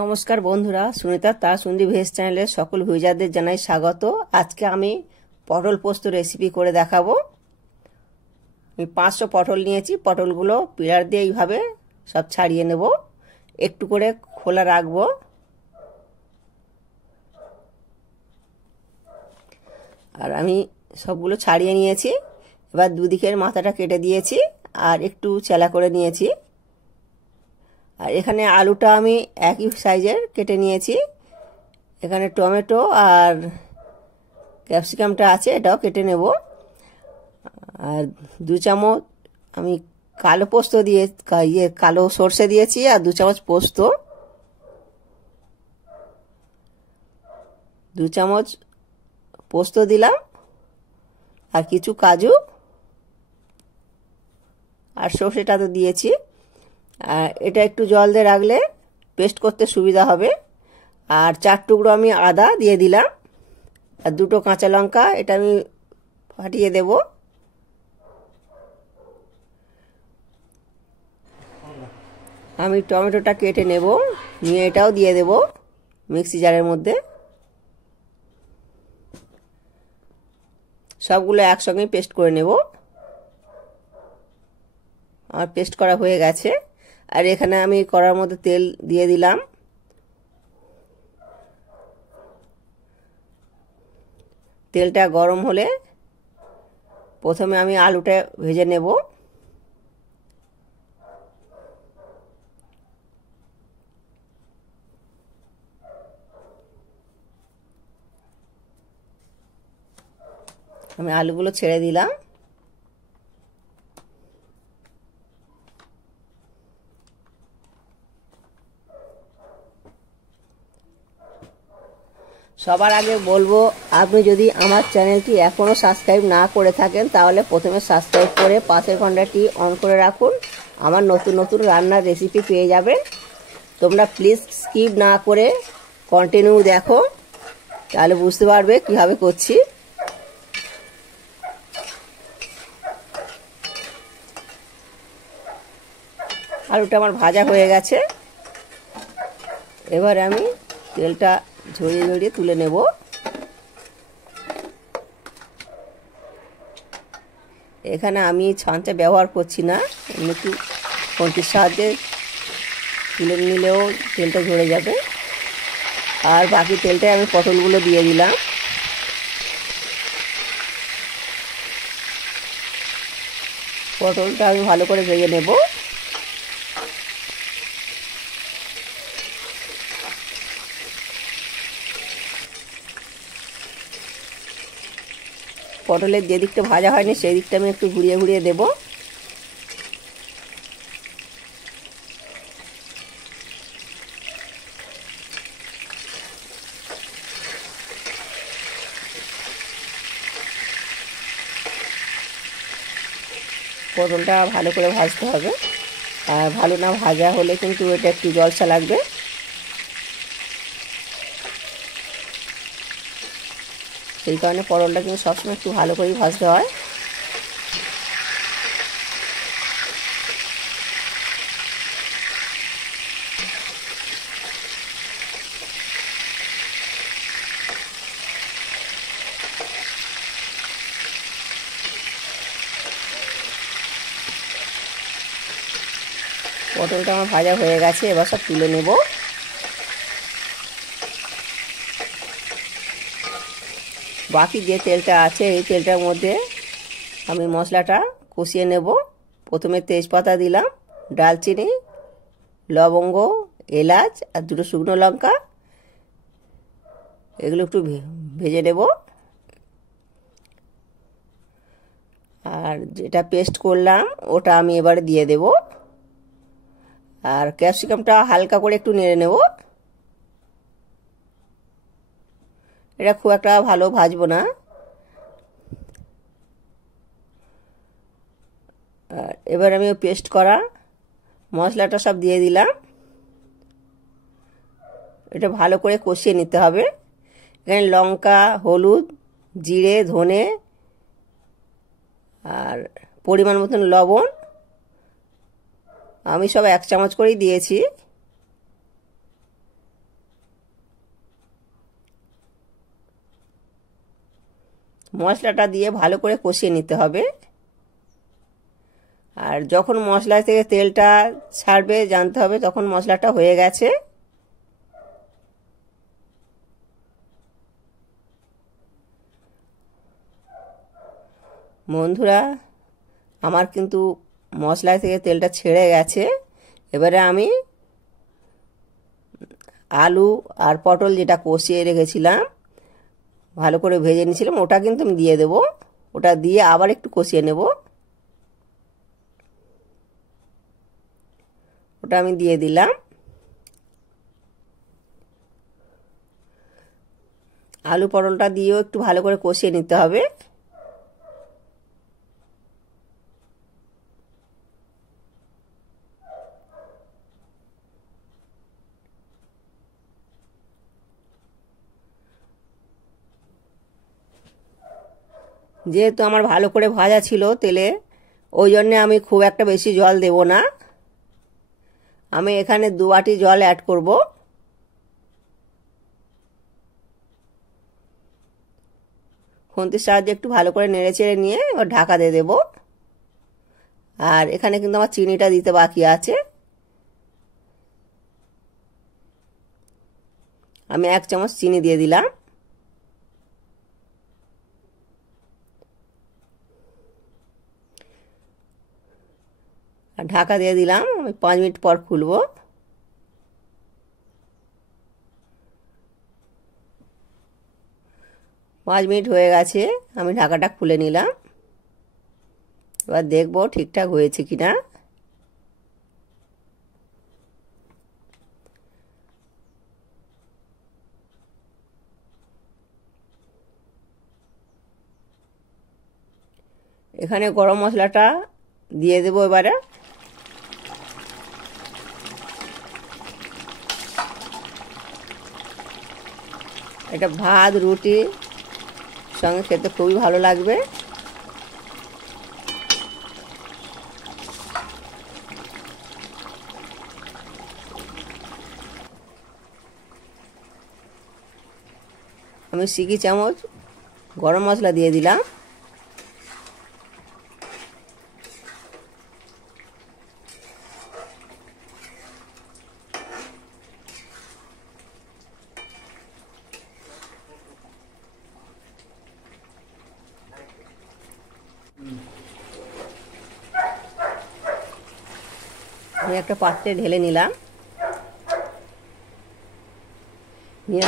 নমস্কার বন্ধুরা, সুনিতা তাসুন্দি ভেজ চ্যানেলের সকল ভিউজারদের জানাই স্বাগত। আজকে আমি পটল পোস্ত রেসিপি করে দেখাবো। আমি 500 পটল নিয়েছি। পটলগুলো পিলার দিয়ে এইভাবে সব ছাড়িয়ে নেব, একটু করে খোলা রাখবো। আর আমি সবগুলো ছাড়িয়ে নিয়েছি। এবার দুদিকের মাথাটা কেটে দিয়েছি আর একটু চেলা করে নিয়েছি। আর এখানে আলুটা আমি একই সাইজের কেটে নিয়েছি। এখানে টমেটো আর ক্যাপসিকামটা আছে, এটাও কেটে নেব। আর 2 চামচ আমি কালো পোস্ত দিয়ে কালো সর্ষে দিয়েছি আর 2 চামচ পোস্ত, 2 চামচ পোস্ত দিলাম আর কিছু কাজু আর সর্ষেটা তো দিয়েছি। এটা একটু জল দিয়ে রাখলে পেস্ট করতে সুবিধা হবে। আর 4 টুকরো আমি আদা দিয়ে দিলাম আর 2টো কাঁচা লঙ্কা, এটা আমি ফাটিয়ে দেব। আমি টমেটোটা কেটে নেব, নিয়ে এটাও দিয়ে দেব মিক্সি জারের মধ্যে। সবগুলো একসঙ্গে পেস্ট করে নেব। আমার পেস্ট করা হয়ে গেছে। আর এখানে আমি কড়ার মধ্যে তেল দিয়ে দিলাম। তেলটা গরম হলে প্রথমে আমি আলুটা ভেজে নেব। আমি আলুগুলো ছেড়ে দিলাম। সবার আগে বলবো, আপনি যদি আমার চ্যানেলটি এখনও সাবস্ক্রাইব না করে থাকেন তাহলে প্রথমে সাবস্ক্রাইব করে পাশের ঘন্টাটি অন করে রাখুন। আমার নতুন নতুন রান্নার রেসিপি পেয়ে যাবেন। তোমরা প্লিজ স্কিপ না করে কন্টিনিউ দেখো, তাহলে বুঝতে পারবে কীভাবে করছি। আলুটা আমার ভাজা হয়ে গেছে। এবার আমি তেলটা ঝরিয়ে ঝরিয়ে তুলে নেব। এখানে আমি ছাঁচা ব্যবহার করছি না, একটু খুন্তির সাহায্যে তুলে নিলেও তেলটা ঝরে যাবে। আর বাকি তেলটাই আমি পটলগুলো দিয়ে দিলাম। পটলটা আমি ভালো করে ভেজে নেব। পটলের যে দিকটা ভাজা হয়নি সেই দিকটা আমি একটু ঘুরিয়ে ঘুরিয়ে দেব। পটলটা ভালো করে ভাজতে হবে, আর ভালো না ভাজা হলে কিন্তু এটা একটু জলসা লাগবে। সেই কারণে পটলটা কিন্তু সবসময় একটু ভালো করেই ভাজতে হয়। পটলটা আমার ভাজা হয়ে গেছে, এবার সব তুলে নেব। বাকি যে তেলটা আছে এই তেলটার মধ্যে আমি মশলাটা কষিয়ে নেব। প্রথমে তেজপাতা দিলাম, ডালচিনি, লবঙ্গ, এলাচ আর 2টো শুকনো লঙ্কা, এগুলো একটু ভেজে নেব। আর যেটা পেস্ট করলাম ওটা আমি এবারে দিয়ে দেব। আর ক্যাপসিকামটা হালকা করে একটু নেড়ে নেব। এটা খুব একটা ভালো ভাজবো না। আর এবার আমি পেস্ট করা মশলাটা সব দিয়ে দিলাম। এটা ভালো করে কষিয়ে নিতে হবে। এখানে লঙ্কা, হলুদ, জিরে, ধনে আর পরিমাণ মতন লবণ আমি সব 1 চামচ করেই দিয়েছি। মশলাটা দিয়ে ভালো করে কষিয়ে নিতে হবে। আর যখন মশলা থেকে তেলটা ছাড়বে জানতে হবে তখন মশলাটা হয়ে গেছে। বন্ধুরা, আমার কিন্তু মশলা থেকে তেলটা ছেড়ে গেছে। এবারে আমি আলু আর পটল যেটা কষিয়ে রেখেছিলাম, ভালো করে ভেজে নিয়েছিলাম, ওটা কিন্তু আমি দিয়ে দেব। ওটা দিয়ে আবার একটু কষিয়ে নেব। ওটা আমি দিয়ে দিলাম। আলু পটলটা দিয়েও একটু ভালো করে কষিয়ে নিতে হবে। যেহেতু আমার ভালো করে ভাজা ছিল তেলে, ওই জন্যে আমি খুব একটা বেশি জল দেব না। আমি এখানে 2 বাটি জল অ্যাড করব। খুন্তির সাহায্যে একটু ভালো করে নেড়ে চেড়ে নিয়ে এবার ঢাকা দিয়ে দেব। আর এখানে কিন্তু আমার চিনিটা দিতে বাকি আছে। আমি 1 চামচ চিনি দিয়ে দিলাম। আর ঢাকা দিয়ে দিলাম। আমি 5 মিনিট পর খুলবো। পাঁচ মিনিট হয়ে গেছে, আমি ঢাকাটা খুলে নিলাম। এবার দেখবো ঠিকঠাক হয়েছে কিনা। এখানে গরম মশলাটা দিয়ে দেবো এবারে। এটা ভাত রুটি সঙ্গে খেতে খুবই ভালো লাগবে। আমি সিকি চামচ গরম মশলা দিয়ে দিলাম। আমি একটা পাত্রে ঢেলে নিলাম। নিয়ে